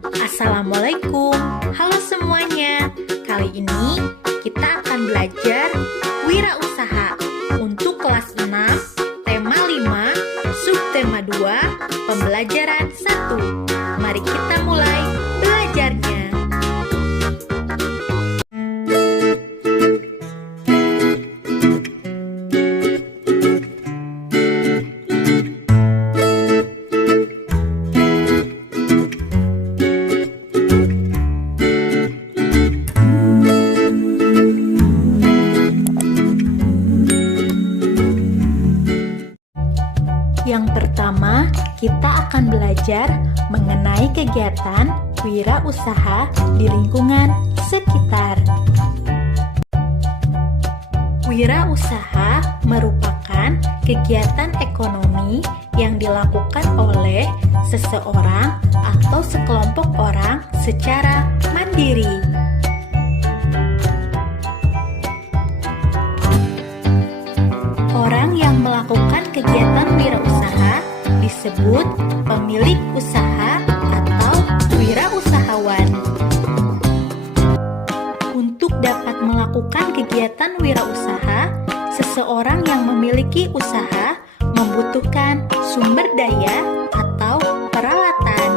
Assalamualaikum, halo semuanya. Kali ini kita akan belajar wirausaha untuk kelas 6, tema 5, subtema 2, pembelajaran 1. Mari kita mulai belajarnya. Yang pertama, kita akan belajar mengenai kegiatan wirausaha di lingkungan sekitar. Wirausaha merupakan kegiatan ekonomi yang dilakukan oleh seseorang atau sekelompok orang secara mandiri. Orang yang melakukan kegiatan wirausaha disebut pemilik usaha atau wirausahawan. Untuk dapat melakukan kegiatan wirausaha, seseorang yang memiliki usaha membutuhkan sumber daya atau peralatan.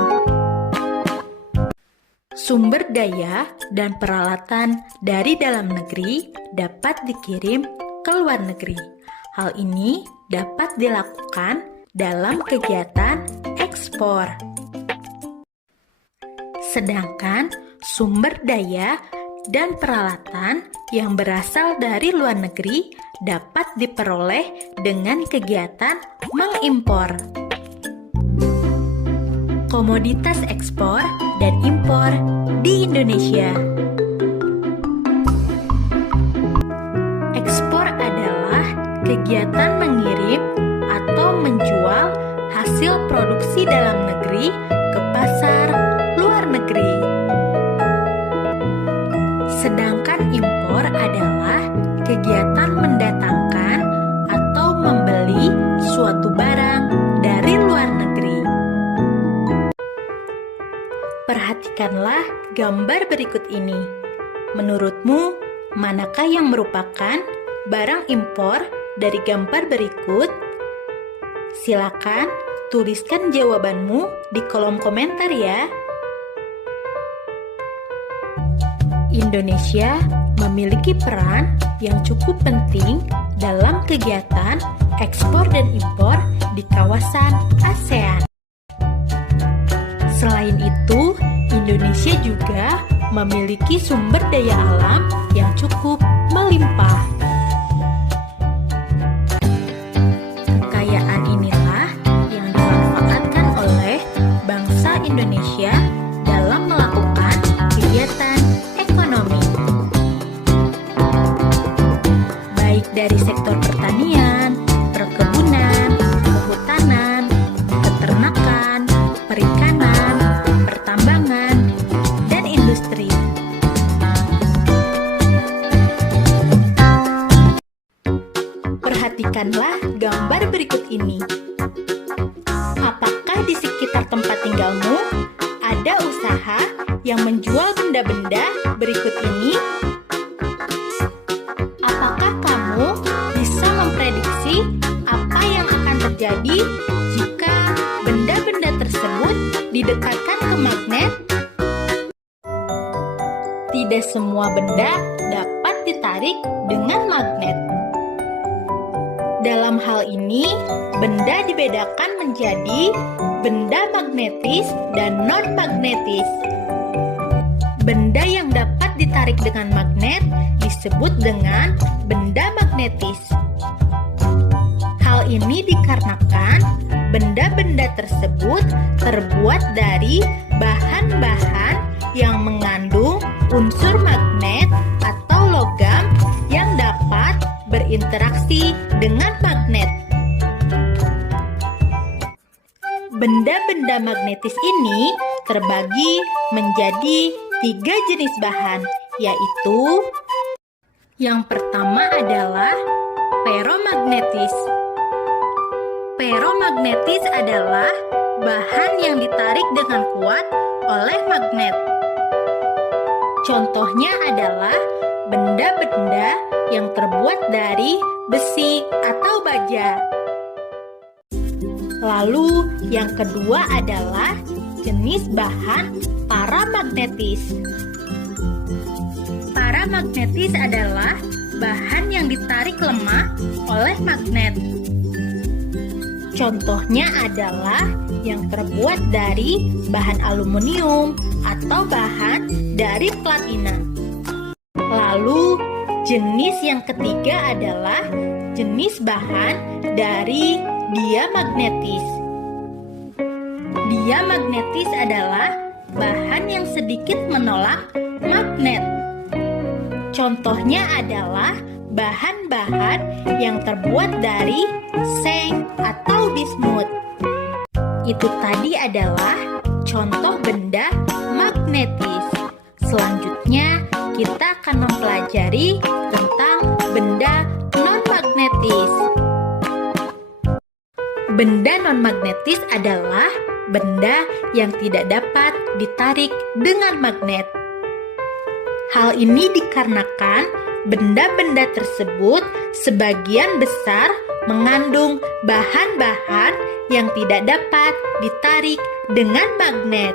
Sumber daya dan peralatan dari dalam negeri dapat dikirim ke luar negeri. Hal ini dapat dilakukan dalam kegiatan ekspor. Sedangkan sumber daya dan peralatan yang berasal dari luar negeri dapat diperoleh dengan kegiatan mengimpor. Komoditas ekspor dan impor di Indonesia. Ekspor adalah kegiatan mengirim atau menjual hasil produksi dalam negeri ke pasar luar negeri. Sedangkan impor adalah kegiatan mendatangkan atau membeli suatu barang dari luar negeri. Perhatikanlah gambar berikut ini. Menurutmu, manakah yang merupakan barang impor dari gambar berikut? Silakan tuliskan jawabanmu di kolom komentar ya. Indonesia memiliki peran yang cukup penting dalam kegiatan ekspor dan impor di kawasan ASEAN. Selain itu, Indonesia juga memiliki sumber daya alam yang cukup melimpah. Kekayaan inilah yang dimanfaatkan oleh bangsa Indonesia dalam melakukan kegiatan ekonomi, baik dari sektor pertanian, perkebunan, kehutanan, peternakan, perikanan, pertambangan, dan industri. Perhatikanlah gambar berikut ini. Apakah di sekitar tempat tinggalmu ada usaha yang menjual benda-benda berikut ini? Apakah kamu bisa memprediksi apa yang akan terjadi jika benda-benda tersebut didekatkan ke magnet? Tidak semua benda dapat ditarik dengan magnet. Dalam hal ini, benda dibedakan menjadi benda magnetis dan non-magnetis. Benda yang dapat ditarik dengan magnet disebut dengan benda magnetis. Hal ini dikarenakan benda-benda tersebut terbuat dari bahan-bahan yang mengandung unsur magnet atau logam yang dapat berinteraksi dengan magnet. Benda-benda magnetis ini terbagi menjadi 3 jenis bahan, yaitu yang pertama adalah feromagnetis. Feromagnetis adalah bahan yang ditarik dengan kuat oleh magnet. Contohnya adalah benda-benda yang terbuat dari besi atau baja. Lalu yang kedua adalah jenis bahan paramagnetis. Paramagnetis adalah bahan yang ditarik lemah oleh magnet. Contohnya adalah yang terbuat dari bahan aluminium atau bahan dari platina. Lalu jenis yang ketiga adalah jenis bahan dari diamagnetis. Diamagnetis adalah bahan yang sedikit menolak magnet. Contohnya adalah bahan-bahan yang terbuat dari seng atau bismut. Itu tadi adalah contoh benda magnetis. Selanjutnya, kita akan mempelajari tentang benda non-magnetis. Benda non-magnetis adalah benda yang tidak dapat ditarik dengan magnet. Hal ini dikarenakan benda-benda tersebut sebagian besar mengandung bahan-bahan yang tidak dapat ditarik dengan magnet.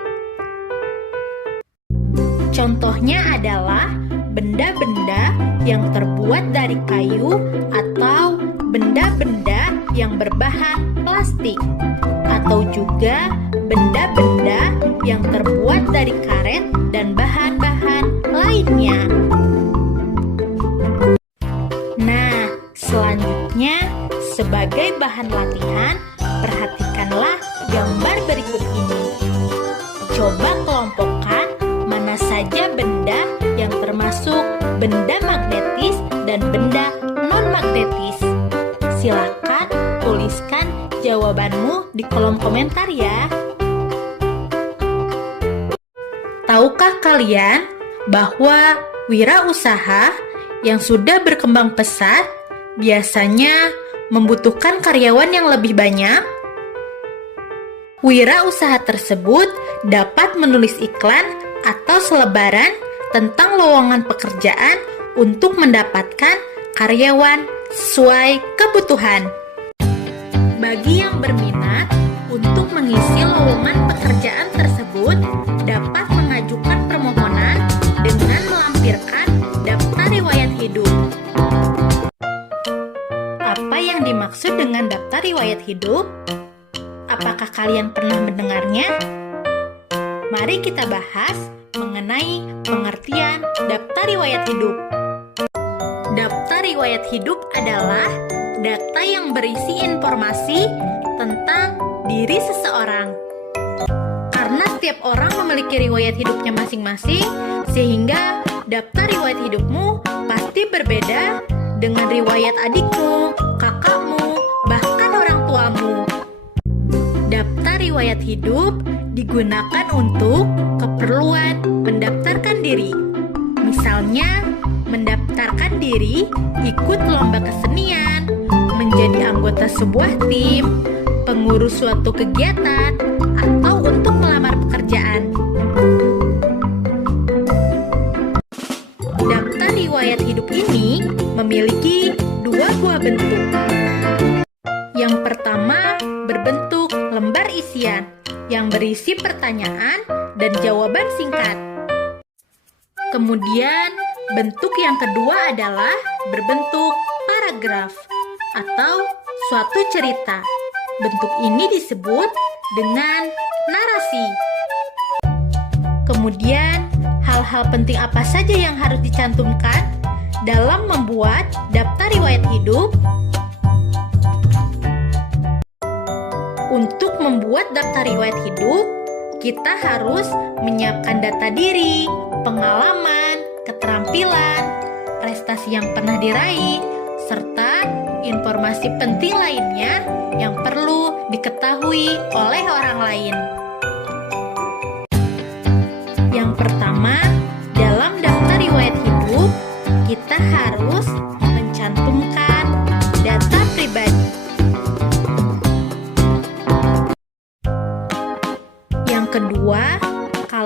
Contohnya adalah benda-benda yang terbuat dari kayu atau benda-benda yang berbahan plastik, atau juga benda-benda yang terbuat dari karet dan bahan-bahan lainnya. Nah, selanjutnya sebagai bahan latihan, perhatikanlah gambar berikut ini. Coba kelompokkan mana saja benda yang termasuk benda magnetis dan benda non-magnetis. Silakan tuliskan jawabanmu di kolom komentar ya. Tahukah kalian bahwa wirausaha yang sudah berkembang pesat biasanya membutuhkan karyawan yang lebih banyak? Wirausaha tersebut dapat menulis iklan atau selebaran tentang lowongan pekerjaan untuk mendapatkan karyawan sesuai kebutuhan. Bagi yang berminat untuk mengisi lowongan pekerjaan tersebut, dapat mengajukan permohonan dengan melampirkan daftar riwayat hidup. Apa yang dimaksud dengan daftar riwayat hidup? Apakah kalian pernah mendengarnya? Mari kita bahas mengenai pengertian daftar riwayat hidup. Daftar riwayat hidup adalah data yang berisi informasi tentang diri seseorang. Karena setiap orang memiliki riwayat hidupnya masing-masing, sehingga daftar riwayat hidupmu pasti berbeda dengan riwayat adikmu, kakakmu, bahkan orang tuamu. Daftar riwayat hidup digunakan untuk keperluan mendaftarkan diri. Misalnya, mendaftarkan diri ikut lomba kesenian, menjadi anggota sebuah tim, pengurus suatu kegiatan, atau untuk melamar pekerjaan. Daftar riwayat hidup ini memiliki dua buah bentuk. Yang pertama berbentuk lembar isian yang berisi pertanyaan dan jawaban singkat. Kemudian bentuk yang kedua adalah berbentuk paragraf atau suatu cerita. Bentuk ini disebut dengan narasi. Kemudian, hal-hal penting apa saja yang harus dicantumkan dalam membuat daftar riwayat hidup? Untuk membuat daftar riwayat hidup, kita harus menyiapkan data diri, pengalaman, keterampilan, prestasi yang pernah diraih, serta informasi penting lainnya yang perlu diketahui oleh orang lain. Yang pertama, dalam daftar riwayat hidup, kita harus mencantumkan data pribadi.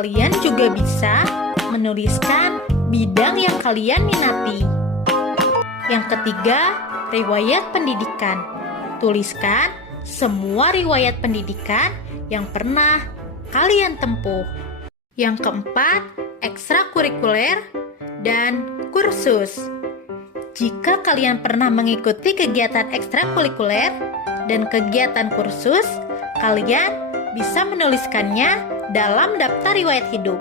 Kalian juga bisa menuliskan bidang yang kalian minati. Yang ketiga, riwayat pendidikan. Tuliskan semua riwayat pendidikan yang pernah kalian tempuh. Yang keempat, ekstrakurikuler dan kursus. Jika kalian pernah mengikuti kegiatan ekstrakurikuler dan kegiatan kursus, kalian bisa menuliskannya dalam daftar riwayat hidup.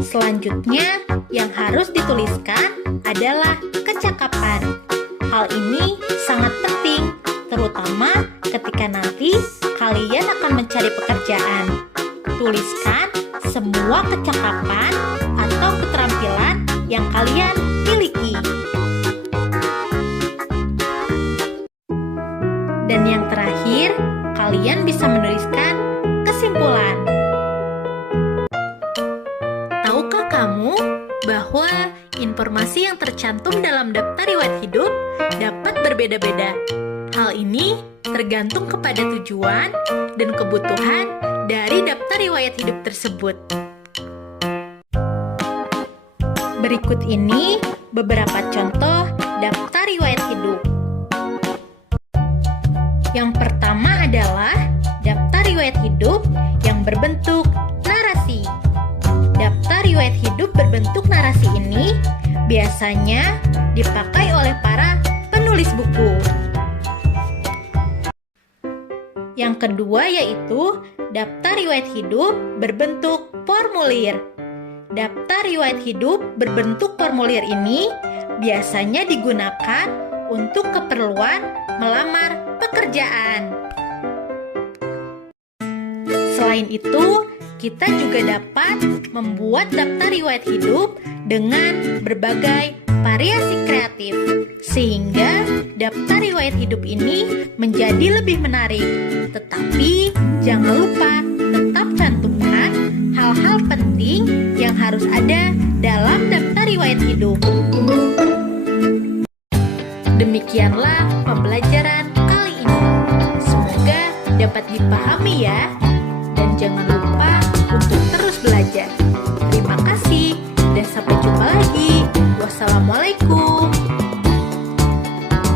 Selanjutnya, yang harus dituliskan adalah kecakapan. Hal ini sangat penting, terutama ketika nanti kalian akan mencari pekerjaan. Tuliskan semua kecakapan atau keterampilan yang kalian miliki. Dan yang terakhir, kalian bisa menuliskan kesimpulan. Tahukah kamu bahwa informasi yang tercantum dalam daftar riwayat hidup dapat berbeda-beda? Hal ini tergantung kepada tujuan dan kebutuhan dari daftar riwayat hidup tersebut. Berikut ini beberapa contoh daftar riwayat hidup. Yang pertama adalah daftar riwayat hidup yang berbentuk narasi. Daftar riwayat hidup berbentuk narasi ini biasanya dipakai oleh para penulis buku. Yang kedua yaitu daftar riwayat hidup berbentuk formulir. Daftar riwayat hidup berbentuk formulir ini biasanya digunakan untuk keperluan melamar pekerjaan. Selain itu, kita juga dapat membuat daftar riwayat hidup dengan berbagai variasi kreatif, sehingga daftar riwayat hidup ini menjadi lebih menarik. Tetapi jangan lupa tetap cantumkan hal-hal penting yang harus ada dalam daftar riwayat hidup. Demikianlah pembelajaran kali ini. Semoga dapat dipahami ya. Dan jangan lupa